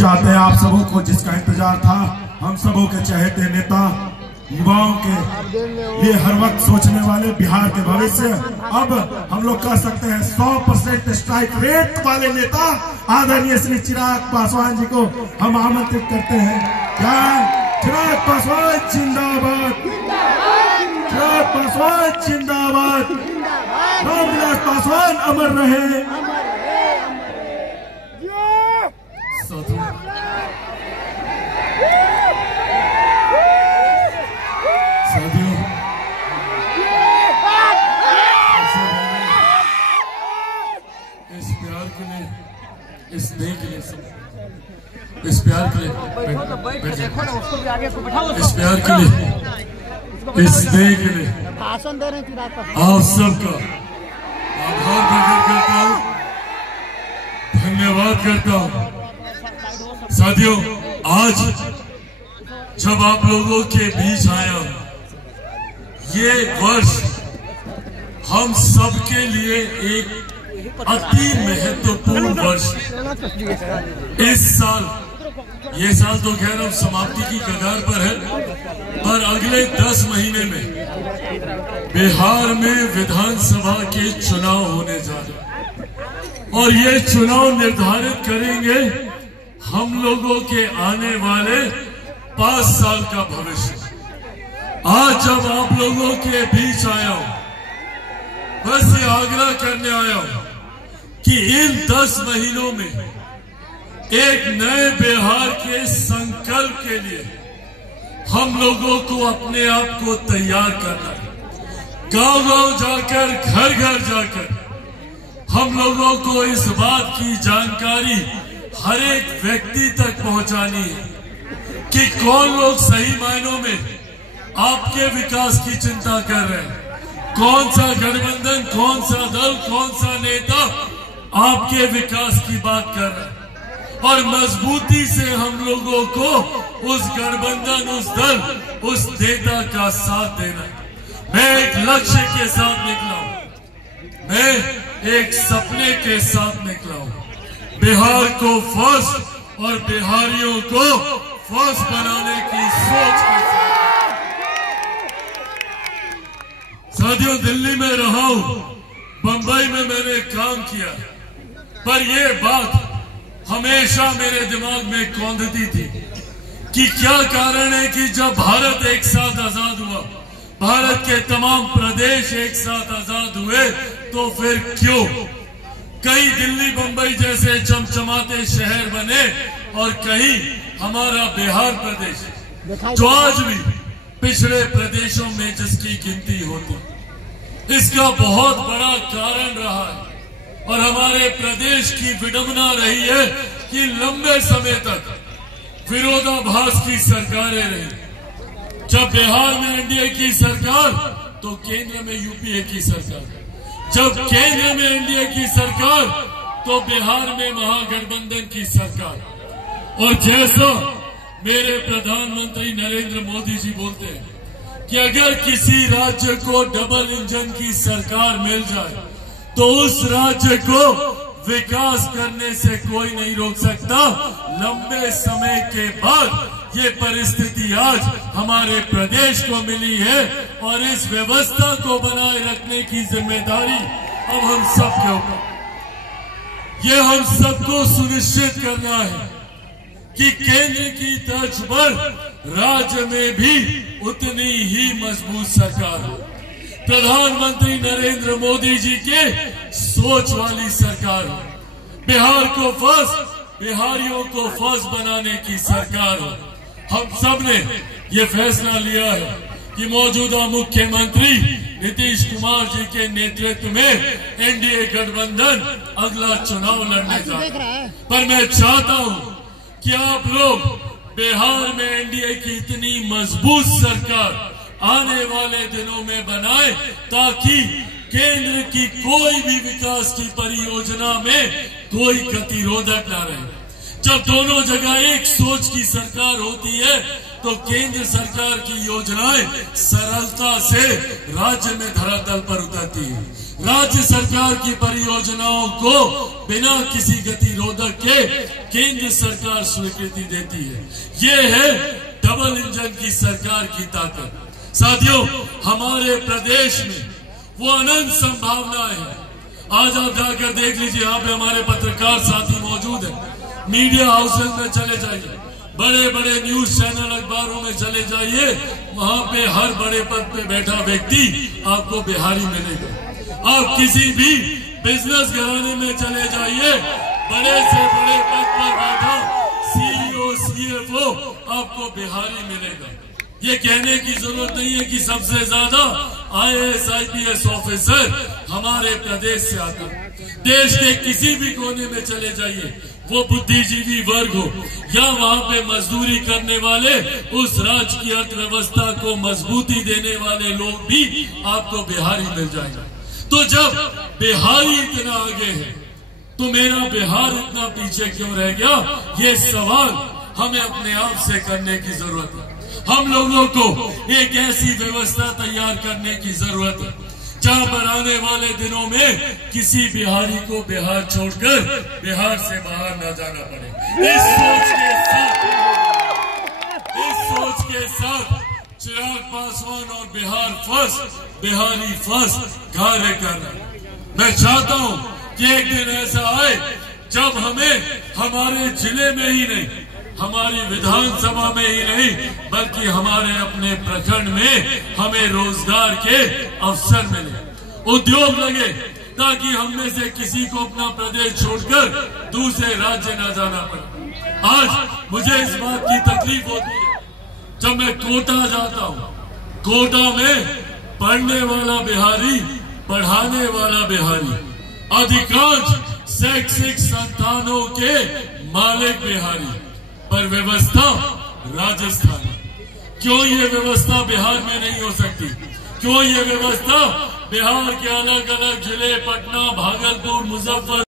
चाहते हैं आप सबों को, जिसका इंतजार था, हम सबों के चहेते नेता, युवाओं के लिए हर वक्त सोचने वाले, बिहार के भविष्य, अब हम लोग कह सकते हैं 100% स्ट्राइक रेट वाले नेता आदरणीय श्री चिराग पासवान जी को हम आमंत्रित करते हैं। क्या चिराग पासवान जिंदाबाद, चिराग पासवान जिंदाबाद, रामविलास पासवान अमर रहे। इस स्नेह के लिए, इस प्यार के लिए, इस प्यार के लिए, इस स्नेह के लिए भाषण दे रहे हैं आप सबका आभार प्रकट करता हूँ, धन्यवाद करता हूँ। साथियों, आज जब आप लोगों के बीच आया हूं, ये वर्ष हम सबके लिए एक अति महत्वपूर्ण वर्ष। इस साल, ये साल तो खैर अब समाप्ति की कगार पर है, पर अगले 10 महीने में बिहार में विधानसभा के चुनाव होने जा रहे और ये चुनाव निर्धारित करेंगे हम लोगों के आने वाले 5 साल का भविष्य। आज जब आप लोगों के बीच आया हूं, बस ये आग्रह करने आया हूं कि इन 10 महीनों में एक नए बिहार के संकल्प के लिए हम लोगों को अपने आप को तैयार करना है। गांव-गांव जाकर, घर-घर जाकर हम लोगों को इस बात की जानकारी हर एक व्यक्ति तक पहुंचानी है कि कौन लोग सही मायनों में आपके विकास की चिंता कर रहे हैं, कौन सा गठबंधन, कौन सा दल, कौन सा नेता आपके विकास की बात कर रहे हैं, और मजबूती से हम लोगों को उस गठबंधन, उस दल, उस नेता का साथ देना। मैं एक लक्ष्य के साथ निकला हूं, मैं एक सपने के साथ निकला हूं, बिहार को फर्स्ट और बिहारियों को फर्स्ट बनाने की सोच के साथ। साथियों, दिल्ली में रहा हूं, बंबई में मैंने काम किया, पर यह बात हमेशा मेरे दिमाग में कौंधती थी कि क्या कारण है कि जब भारत एक साथ आजाद हुआ, भारत के तमाम प्रदेश एक साथ आजाद हुए, तो फिर क्यों कहीं दिल्ली बंबई जैसे चमचमाते शहर बने और कहीं हमारा बिहार प्रदेश जो आज भी पिछड़े प्रदेशों में जिसकी गिनती होती, इसका बहुत बड़ा कारण रहा है। और हमारे प्रदेश की विडंबना रही है कि लंबे समय तक विरोधाभास की सरकारें रही। जब बिहार में एनडीए की सरकार, तो केंद्र में यूपीए की सरकार, जब केंद्र में एनडीए की सरकार, तो बिहार में महागठबंधन की सरकार। और जैसा मेरे प्रधानमंत्री नरेंद्र मोदी जी बोलते हैं कि अगर किसी राज्य को डबल इंजन की सरकार मिल जाए तो उस राज्य को विकास करने से कोई नहीं रोक सकता। लंबे समय के बाद ये परिस्थिति आज हमारे प्रदेश को मिली है और इस व्यवस्था को बनाए रखने की जिम्मेदारी अब हम सब के ऊपर। ये हम सबको सुनिश्चित करना है कि केंद्र की तर्ज पर राज्य में भी उतनी ही मजबूत सरकार हो। प्रधानमंत्री नरेंद्र मोदी जी के सोच वाली सरकार हो, बिहार को फर्स्ट, बिहारियों को फर्स्ट बनाने की सरकार हो। हम सब ने ये फैसला लिया है कि मौजूदा मुख्यमंत्री नीतीश कुमार जी के नेतृत्व में एनडीए गठबंधन अगला चुनाव लड़ने जा रहा है। पर मैं चाहता हूं कि आप लोग बिहार में एनडीए की इतनी मजबूत सरकार आने वाले दिनों में बनाए ताकि केंद्र की कोई भी विकास की परियोजना में कोई गतिरोधक न रहे। जब दोनों जगह एक सोच की सरकार होती है तो केंद्र सरकार की योजनाएं सरलता से राज्य में धरातल पर उतरती है। राज्य सरकार की परियोजनाओं को बिना किसी गतिरोधक के केंद्र सरकार स्वीकृति देती है। ये है डबल इंजन की सरकार की ताकत। साथियों, हमारे प्रदेश में वो अनंत संभावनाएं हैं। आज आप जाकर देख लीजिए, यहाँ पे हमारे पत्रकार साथी मौजूद हैं। मीडिया हाउसेज में चले जाइए, बड़े बड़े न्यूज चैनल अखबारों में चले जाइए, वहां पे हर बड़े पद पे बैठा व्यक्ति आपको बिहारी मिलेगा। आप किसी भी बिजनेस घराने में चले जाइए, बड़े से बड़े पद पर बैठा सीईओ सीएफओ आपको बिहारी मिलेगा। ये कहने की जरूरत नहीं है कि सबसे ज्यादा आईएएस आईपीएस ऑफिसर हमारे प्रदेश से आता है। देश के किसी भी कोने में चले जाइए, वो बुद्धिजीवी वर्ग हो या वहां पे मजदूरी करने वाले, उस राज्य की अर्थव्यवस्था को मजबूती देने वाले लोग भी आपको बिहारी मिल जाएंगे। तो जब बिहारी इतना आगे है तो मेरा बिहार इतना पीछे क्यों रह गया? ये सवाल हमें अपने आप से करने की जरूरत है। हम लोगों को एक ऐसी व्यवस्था तैयार करने की जरूरत है जहां पर आने वाले दिनों में किसी बिहारी को बिहार छोड़कर बिहार से बाहर न जाना पड़े। इस सोच के साथ चिराग पासवान और बिहार फर्स्ट, बिहारी फर्स्ट कार्य कर रहे हैं। मैं चाहता हूं कि एक दिन ऐसा आए जब हमें हमारे जिले में ही नहीं, हमारी विधानसभा में ही नहीं, बल्कि हमारे अपने प्रखंड में हमें रोजगार के अवसर मिले, उद्योग लगे, ताकि हम में से किसी को अपना प्रदेश छोड़कर दूसरे राज्य न जाना पड़े। आज मुझे इस बात की तकलीफ होती है जब मैं कोटा जाता हूं। कोटा में पढ़ने वाला बिहारी, पढ़ाने वाला बिहारी, अधिकांश शैक्षिक संस्थानों के मालिक बिहारी, पर व्यवस्था राजस्थान। क्यों ये व्यवस्था बिहार में नहीं हो सकती? क्यों ये व्यवस्था बिहार के अलग अलग जिले, पटना, भागलपुर, मुजफ्फरपुर